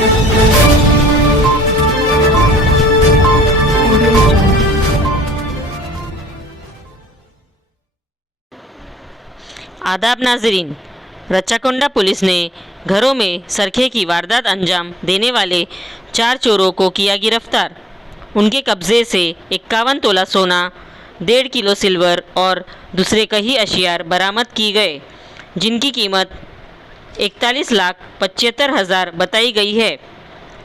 आदाब नाजरीन, रच्चाकुंडा पुलिस ने घरों में सरखे की वारदात अंजाम देने वाले 4 चोरों को किया गिरफ्तार। उनके कब्जे से 51 तोला सोना, 1.5 किलो सिल्वर और दूसरे कई अशियार बरामद की गए, जिनकी कीमत 41,75,000 बताई गई है।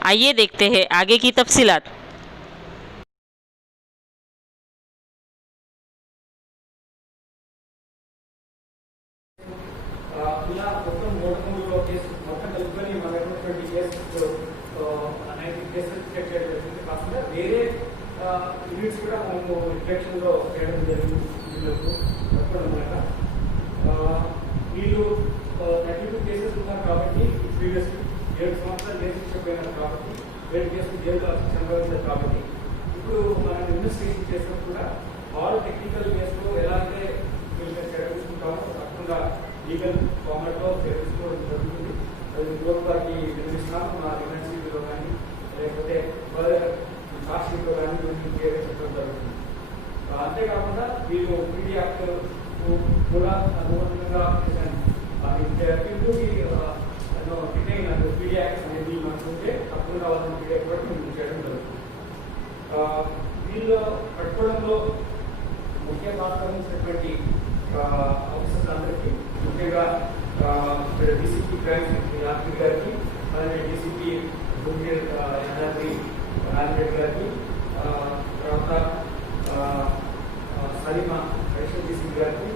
आइए देखते हैं आगे की तफसीलात। ఇలా మొత్తం 3 కేసు మొత్తం కలుపుకొని మనకు 20 కేసులు అనేక కేసులు డిటెక్ట్ చేయడం జరిగింది. కాకుండా వేరే యూనిట్స్ కూడా మనము డిటెక్షన్లో చేయడం జరిగింది. వీళ్ళకు అనమాట వీళ్ళు 32 కేసెస్ ఉన్నారు కాబట్టి ప్రీవియస్ 7 సంవత్సరాలు జైలు శిక్ష పోయినారు కాబట్టి 7 కేసులు జైలు శిక్ష అనుభవించారు కాబట్టి ఇప్పుడు మనం ఇన్వెస్టిగేషన్ చేసినప్పుడు కూడా ఆల్ టెక్నికల్ కేసులో ఎలాగైతే వీళ్ళు తీసుకుంటామో తప్పకుండా లీగల్ ఫార్మాట్లో తీసుకోవడం జరుగుతుంది. అది కోర్టు వారికి నిర్మిస్తున్నాం. మా యూనివర్సిటీలో కానీ లేకపోతే చార్జ్ షీట్లో కానీ చెప్పడం జరుగుతుంది. అంతేకాకుండా వీళ్ళు పీడీ యాక్ట్ కూడా అనుబంధంగా పీడీ యాక్ట్ అనేది మనకు ఉంటే తప్పకుండా వాళ్ళని పీడీ యాక్ట్ కూడా మేము చేయడం జరుగుతుంది. వీళ్ళు పట్టుకోవడంలో ముఖ్య పాత్ర వహించినటువంటి ఆఫీసర్స్ అందరికీ ముఖ్యంగా డీసీపీ క్రైమ్స్ యాదగిరి గారికి, అలాగే డీసీపీ జూనియర్ యాదాద్రి రాజరెడ్డి గారికి, తర్వాత సలీమా అడిషనల్ డీసీపీ గారికి,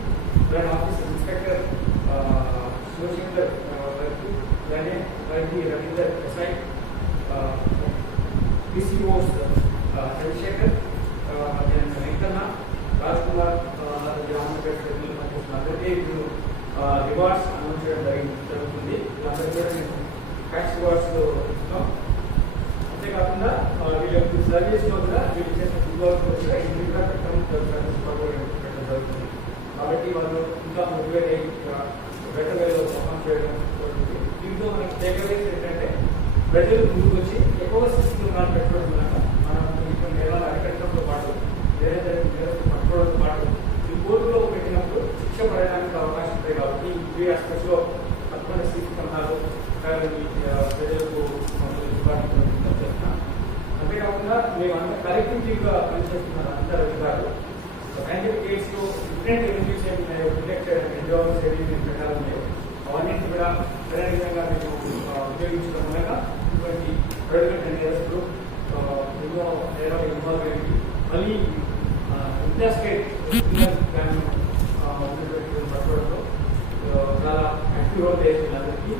అలాగే ఆఫీసర్ ఇన్స్పెక్టర్ శివశంకర్ గారికి, అలాగే వైద్య రవీందర్ ఎస్ఐ, పీసీఓస్ చంద్రశేఖర్, వెంకన్న, రాజ్ కుమార్, అందరికీ రివార్డ్స్ అనౌన్స్ చేయడం జరుగుతుంది. అందరికీ కూడా మేము క్యాష్ రివార్డ్స్ ఇస్తాం. అంతేకాకుండా వీళ్ళ సర్వీస్లో కూడా వీళ్ళు చేసిన రివార్డ్స్ కూడా ఇండివిజువల్గా పెట్టడం జరుగుతుంది. కాబట్టి వాళ్ళు ఇంకా మోటివేట్ అయ్యి బెటర్ వేలో పర్ఫామ్ చేయడం జరుగుతుంది. దీంతో మనకి టేక్అవేస్ ఏంటంటే ప్రజలు ముందుకు వచ్చి ఎక్కువ సిస్టమ్ పెట్టడం వల్ల మనం ఇప్పుడు నేరాలు అరికట్టడంతో పాటు వేరే పట్టుకోవడంతో పాటు ఈ కోర్టులో పెట్టినప్పుడు శిక్ష పడడానికి అవకాశం ఉంటాయి. కాబట్టి ఈ ఆస్పెక్ట్స్లో తప్పకుండా స్థితి కన్నాలు ప్రజలకు చేస్తున్నాం. అంతేకాకుండా మేము అంత కలెక్టివ్గా పనిచేస్తున్నారు అందరు అధికారులు. సైంటిఫిక్ కేసులో డిఫరెంట్ రెవెన్యూస్ డిటెక్ట్ ఎంజాయ్మెంట్స్ ఏవి పెట్టాలి ఉన్నాయో అవన్నింటి కూడా సరైన విధంగా మేము ఉపయోగించడం వల్ల ఇటువంటి ప్రొడక్ట్ నేరస్తులు ఎన్నో నేరాలు ఇన్వాల్వ్ అయ్యి మళ్ళీ ఇంటర్ స్టేట్ ఉన్నటువంటి పట్టుకోవడంలో చాలా యాక్టివ్ అవుతాయి అందరికీ.